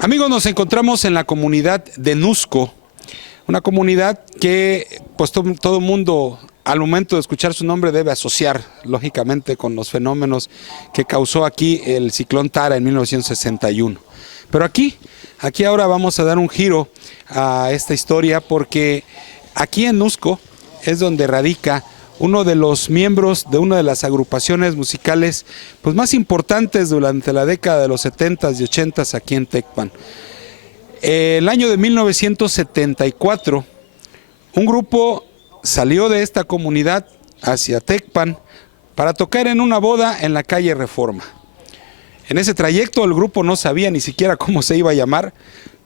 Amigos, nos encontramos en la comunidad de Nusco, una comunidad que pues todo el mundo al momento de escuchar su nombre debe asociar lógicamente con los fenómenos que causó aquí el ciclón Tara en 1961. Pero aquí ahora vamos a dar un giro a esta historia porque aquí en Nusco es donde radica uno de los miembros de una de las agrupaciones musicales pues más importantes durante la década de los 70s y 80s aquí en Tecpan. El año de 1974, un grupo salió de esta comunidad hacia Tecpan para tocar en una boda en la calle Reforma. En ese trayecto el grupo no sabía ni siquiera cómo se iba a llamar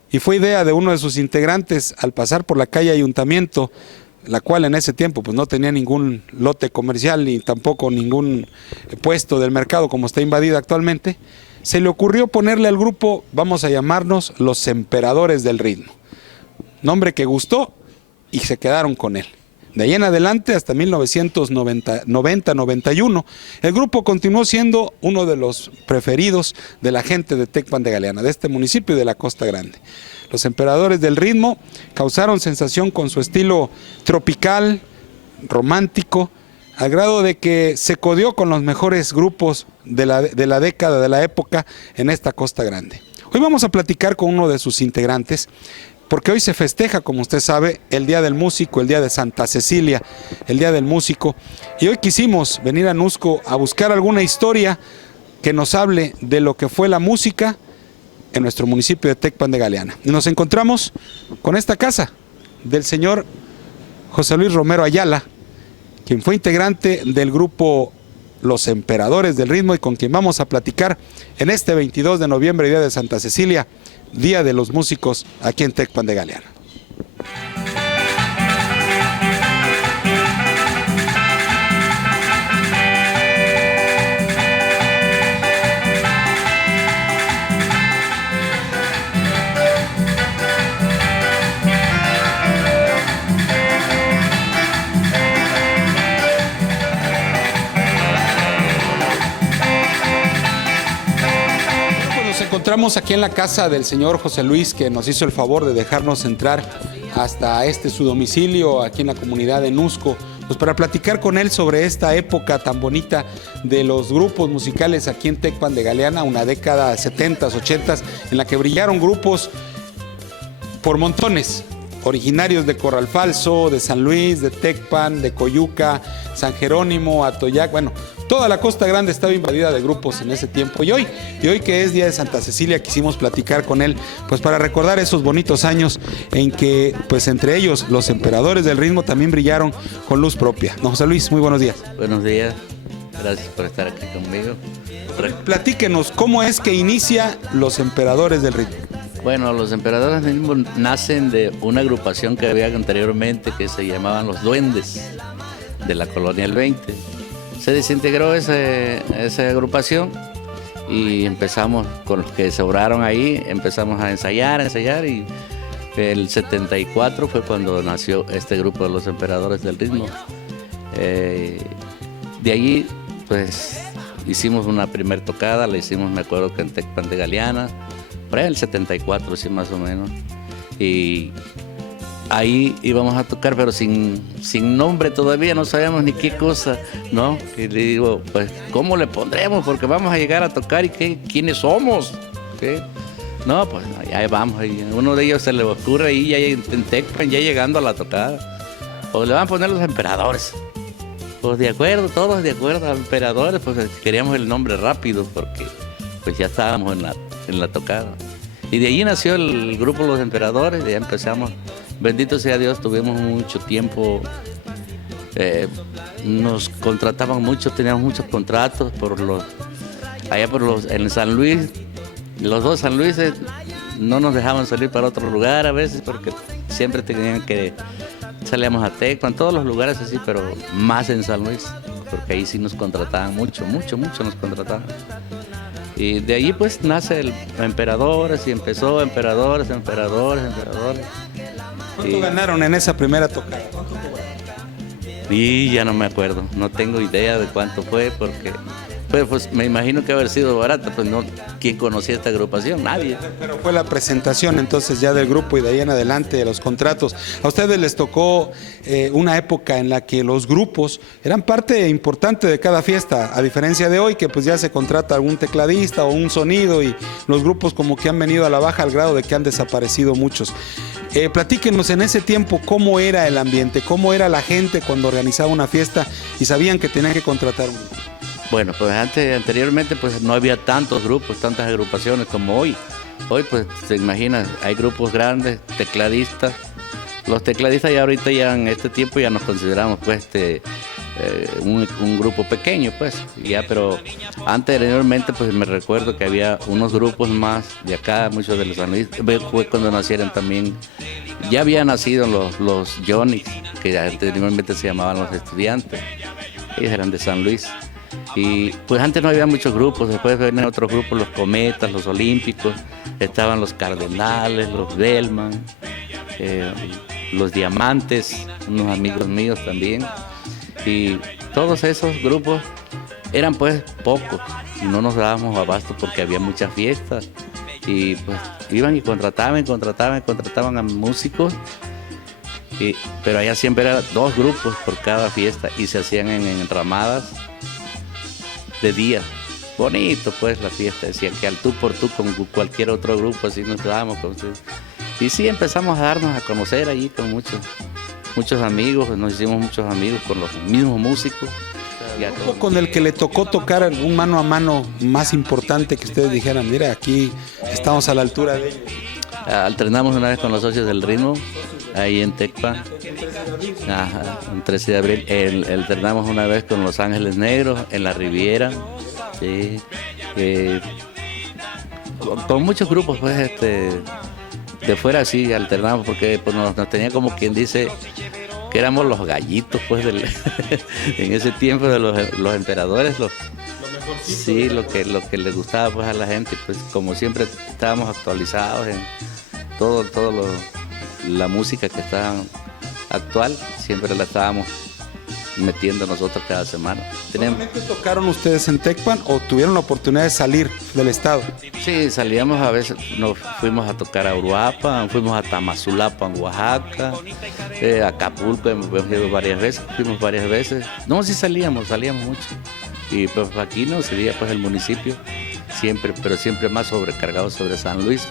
y fue idea de uno de sus integrantes al pasar por la calle Ayuntamiento, la cual en ese tiempo pues no tenía ningún lote comercial ni tampoco ningún puesto del mercado como está invadida actualmente. Se le ocurrió ponerle al grupo, vamos a llamarnos Los Emperadores del Ritmo. Nombre que gustó y se quedaron con él. De ahí en adelante hasta 1990-91, el grupo continuó siendo uno de los preferidos de la gente de Tecpan de Galeana, de este municipio y de la Costa Grande. Los Emperadores del Ritmo causaron sensación con su estilo tropical, romántico, al grado de que se codió con los mejores grupos de la década, de la época en esta Costa Grande. Hoy vamos a platicar con uno de sus integrantes, porque hoy se festeja, como usted sabe, el Día del Músico, el Día de Santa Cecilia, el Día del Músico, y hoy quisimos venir a Nusco a buscar alguna historia que nos hable de lo que fue la música en nuestro municipio de Tecpan de Galeana. Y nos encontramos con esta casa del señor José Luis Romero Ayala, quien fue integrante del grupo Los Emperadores del Ritmo y con quien vamos a platicar en este 22 de noviembre, Día de Santa Cecilia, Día de los Músicos aquí en Tecpan de Galeana. Encontramos aquí en la casa del señor José Luis, que nos hizo el favor de dejarnos entrar hasta su domicilio aquí en la comunidad de Nusco, pues para platicar con él sobre esta época tan bonita de los grupos musicales aquí en Tecpan de Galeana, una década 70s, 80s, en la que brillaron grupos por montones, originarios de Corral Falso, de San Luis, de Tecpan, de Coyuca, San Jerónimo, Atoyac, bueno, toda la Costa Grande estaba invadida de grupos en ese tiempo y hoy que es Día de Santa Cecilia quisimos platicar con él pues para recordar esos bonitos años en que pues entre ellos los Emperadores del Ritmo también brillaron con luz propia. Don José Luis, muy buenos días. Buenos días, gracias por estar aquí conmigo. Platíquenos, ¿cómo es que inicia los Emperadores del Ritmo? Bueno, los Emperadores del Ritmo nacen de una agrupación que había anteriormente que se llamaban Los Duendes de la Colonia El 20. Se desintegró esa agrupación y empezamos con los que sobraron ahí, empezamos a ensayar y el 74 fue cuando nació este grupo de los Emperadores del Ritmo. De allí pues hicimos una primer tocada, la hicimos me acuerdo que en Tecpan de Galeana, por ahí el 74 sí más o menos, y ahí íbamos a tocar, pero sin nombre todavía, no sabíamos ni qué cosa, ¿no? Y le digo, pues, ¿cómo le pondremos? Porque vamos a llegar a tocar y ¿quiénes somos? ¿Qué? No, pues, allá vamos. Y uno de ellos se le ocurre ahí, ya en Tecpan, ya llegando a la tocada. Pues le van a poner Los Emperadores. Pues de acuerdo, todos de acuerdo, Emperadores, pues queríamos el nombre rápido porque pues ya estábamos en la tocada. Y de allí nació el grupo Los Emperadores, y ya empezamos. Bendito sea Dios, tuvimos mucho tiempo, nos contrataban mucho, teníamos muchos contratos en San Luis, los dos San Luises no nos dejaban salir para otro lugar a veces porque siempre tenían que salíamos a Tecpan, en todos los lugares así, pero más en San Luis, porque ahí sí nos contrataban mucho nos contrataban. Y de ahí pues nace el Emperadores y empezó Emperadores. ¿Cuánto ganaron en esa primera tocada? Y ya no me acuerdo, no tengo idea de cuánto fue porque Pues me imagino que haber sido barata, pues no, ¿quién conocía esta agrupación? Nadie. Pero fue la presentación entonces ya del grupo y de ahí en adelante de los contratos. A ustedes les tocó una época en la que los grupos eran parte importante de cada fiesta, a diferencia de hoy que pues ya se contrata algún tecladista o un sonido y los grupos como que han venido a la baja al grado de que han desaparecido muchos. Platíquenos en ese tiempo cómo era el ambiente, cómo era la gente cuando organizaba una fiesta y sabían que tenían que contratar un grupo. Bueno, pues anteriormente pues no había tantos grupos, tantas agrupaciones como hoy. Hoy pues se imagina, hay grupos grandes, tecladistas. Los tecladistas ya ahorita ya en este tiempo ya nos consideramos pues un grupo pequeño pues, ya, pero anteriormente pues me recuerdo que había unos grupos más de acá, muchos de los San Luis, fue cuando nacieron también, ya habían nacido los Johnny, que anteriormente se llamaban los Estudiantes, ellos eran de San Luis. Y pues antes no había muchos grupos, después venían otros grupos, los Cometas, los Olímpicos, estaban los Cardenales, los Bellman, los Diamantes, unos amigos míos también. Y todos esos grupos eran pues pocos y no nos dábamos abasto porque había muchas fiestas. Y pues iban y contrataban a músicos. Pero allá siempre eran 2 grupos por cada fiesta y se hacían en enramadas de día. Bonito pues la fiesta, decían que al tú por tú con cualquier otro grupo así nos dábamos. Y sí empezamos a darnos a conocer allí con muchos amigos, nos hicimos muchos amigos con los mismos músicos. Con el que le tocó tocar un mano a mano más importante que ustedes dijeran, mira, aquí estamos a la altura de ellos. Alternamos una vez con los Socios del Ritmo, ahí en Tecpan. Ajá, un 13 de abril. Alternamos una vez con Los Ángeles Negros, en la Riviera. Sí. Con muchos grupos, pues, de fuera sí alternamos, porque pues, nos tenía como quien dice que éramos los gallitos, pues, en ese tiempo de los emperadores, sí, lo que les gustaba pues a la gente, pues como siempre estábamos actualizados en todo la música que está actual, siempre la estábamos metiendo nosotros cada semana. ¿Solamente tocaron ustedes en Tecpan o tuvieron la oportunidad de salir del estado? Sí, salíamos a veces, nos fuimos a tocar a Uruapan, fuimos a Tamazulapa, en Oaxaca, a Acapulco, hemos ido varias veces, fuimos varias veces. No, sí salíamos mucho. Y pues aquí no sería pues el municipio, siempre, pero siempre más sobrecargado sobre San Luis.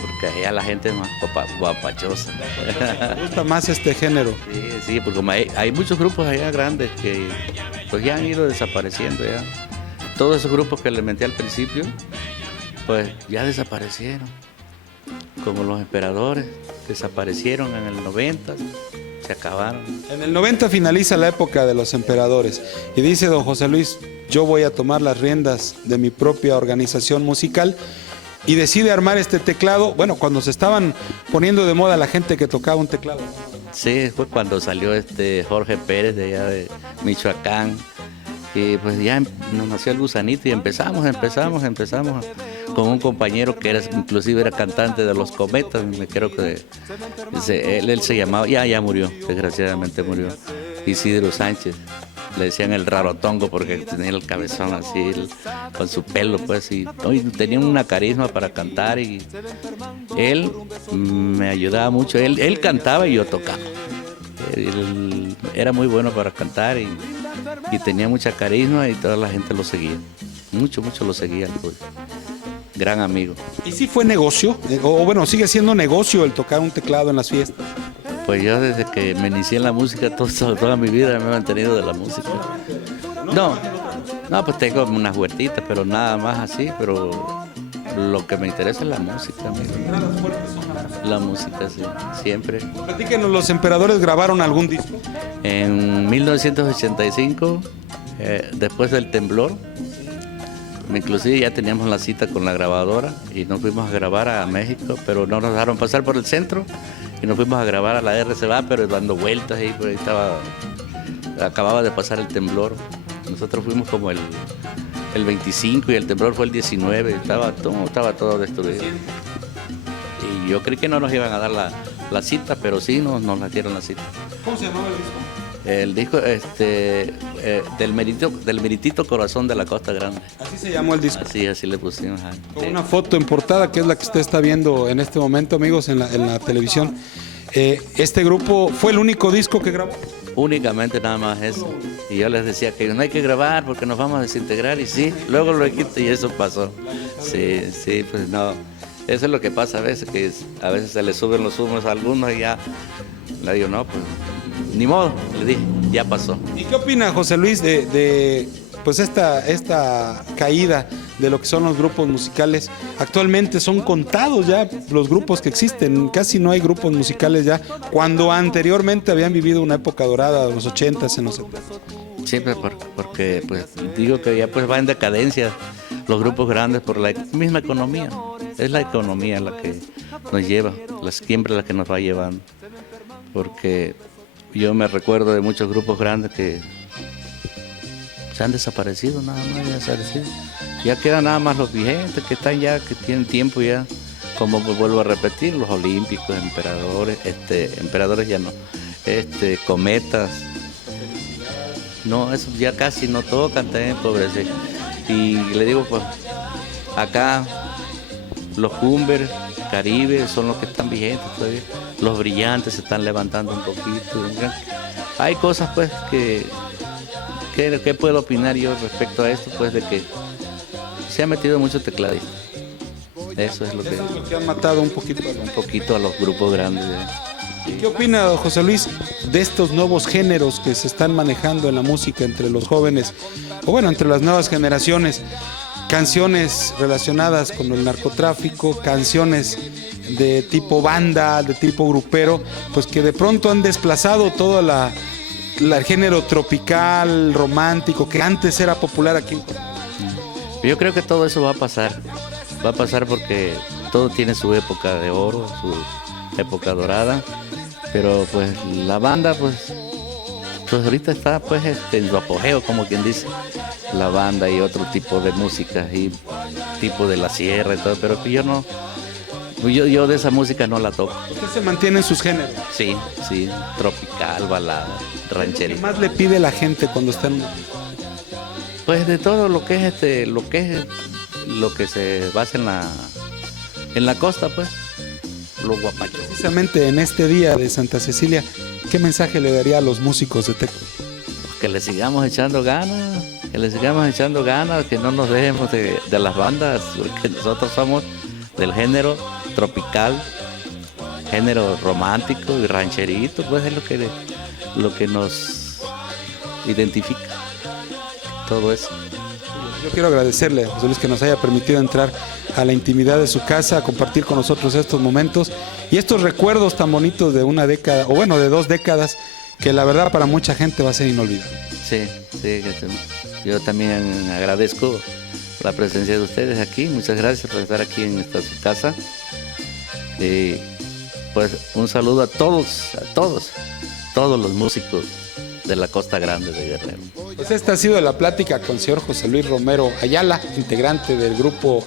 Porque allá la gente es más guapachosa. ¿Te gusta más este género? Sí, porque como hay muchos grupos allá grandes que pues ya han ido desapareciendo ya. Todos esos grupos que les menté al principio, pues ya desaparecieron. Como los Emperadores, desaparecieron en el 90, se acabaron. En el 90 finaliza la época de los Emperadores y dice don José Luis, yo voy a tomar las riendas de mi propia organización musical. Y decide armar este teclado, bueno, cuando se estaban poniendo de moda la gente que tocaba un teclado. Sí, fue cuando salió Jorge Pérez de allá de Michoacán. Y pues ya nos nació el gusanito y empezamos con un compañero que inclusive era cantante de Los Cometas, me creo que él se llamaba, ya murió, desgraciadamente murió, Isidro Sánchez. Le decían el rarotongo porque tenía el cabezón así, con su pelo pues, y tenía una carisma para cantar y él me ayudaba mucho, él cantaba y yo tocaba. Él era muy bueno para cantar y tenía mucha carisma y toda la gente lo seguía, mucho lo seguía, pues. Gran amigo. ¿Y si fue negocio? O bueno, sigue siendo negocio el tocar un teclado en las fiestas. Pues yo desde que me inicié en la música, toda mi vida me he mantenido de la música. No, pues tengo unas huertitas, pero nada más así, pero lo que me interesa es la música. La música, sí, siempre. Platíquenos, ¿los Emperadores grabaron algún disco? En 1985, después del temblor, inclusive ya teníamos la cita con la grabadora y nos fuimos a grabar a México, pero no nos dejaron pasar por el centro. Y nos fuimos a grabar a la RCA, pero dando vueltas ahí, por ahí acababa de pasar el temblor. Nosotros fuimos como el 25 y el temblor fue el 19, estaba todo destruido. Y yo creí que no nos iban a dar la cita, pero sí nos la dieron la cita. ¿Cómo se llamaba el disco? El disco del Meritito Corazón de la Costa Grande. Así se llamó el disco. Así le pusimos. Con una foto en portada, que es la que usted está viendo en este momento, amigos, en la televisión. Este grupo fue el único disco que grabó. Únicamente nada más eso. Y yo les decía que no hay que grabar porque nos vamos a desintegrar. Y sí, luego lo quité y eso pasó. Sí, pues no. Eso es lo que pasa a veces, que a veces se le suben los humos a algunos y ya le digo, no, pues ni modo, le dije, ya pasó. ¿Y qué opina José Luis de pues esta caída de lo que son los grupos musicales? Actualmente son contados ya los grupos que existen, casi no hay grupos musicales ya, cuando anteriormente habían vivido una época dorada de los 80s, en los 70s. Siempre porque pues digo que ya pues va en decadencia los grupos grandes por la misma economía. Es la economía la que nos lleva, siempre la que nos va llevando. Porque yo me recuerdo de muchos grupos grandes que se han desaparecido, nada más ya desaparecido. Ya quedan nada más los vigentes que están ya, que tienen tiempo ya, como vuelvo a repetir, los olímpicos, emperadores ya no, cometas. No, eso ya casi no tocan también, pobrecito. Y le digo, pues, acá los Humber, Caribe, son los que están vigentes todavía. Los Brillantes se están levantando un poquito. Hay cosas, pues, que puedo opinar yo respecto a esto, pues, de que se ha metido mucho tecladista. Eso es lo que ha matado un poquito a los grupos grandes. ¿Y qué opina José Luis de estos nuevos géneros que se están manejando en la música entre los jóvenes, o bueno, entre las nuevas generaciones? Canciones relacionadas con el narcotráfico, canciones de tipo banda, de tipo grupero, pues que de pronto han desplazado todo el género tropical, romántico, que antes era popular aquí. Yo creo que todo eso va a pasar porque todo tiene su época de oro, su época dorada, pero pues la banda pues ahorita está pues en su apogeo, como quien dice, la banda y otro tipo de música y tipo de la sierra y todo, pero yo no, yo de esa música no la toco. ¿Usted se mantiene en sus géneros? Sí, tropical, balada, rancherita. ¿Qué más le pide la gente cuando está en...? Pues de todo lo que es lo que se basa en la costa, pues, los guapachos. Precisamente en este día de Santa Cecilia, ¿qué mensaje le daría a los músicos de Tecpan? Que le sigamos echando ganas, que no nos dejemos de las bandas, porque nosotros somos del género tropical, género romántico y rancherito, pues es lo que nos identifica, todo eso. Yo quiero agradecerle a José Luis que nos haya permitido entrar a la intimidad de su casa, compartir con nosotros estos momentos y estos recuerdos tan bonitos de una década, o bueno, de 2 décadas, que la verdad para mucha gente va a ser inolvidable. Sí, yo también agradezco la presencia de ustedes aquí, muchas gracias por estar aquí en esta su casa. Pues un saludo a todos los músicos de la Costa Grande de Guerrero. Pues esta ha sido la plática con el señor José Luis Romero Ayala, integrante del grupo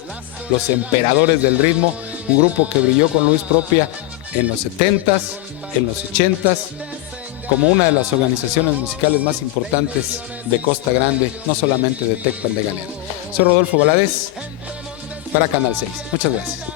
Los Emperadores del Ritmo, un grupo que brilló con luz propia en los 70s, en los 80s, como una de las organizaciones musicales más importantes de Costa Grande, no solamente de Tecpan de Galeana. Soy Rodolfo Valadez para Canal 6. Muchas gracias.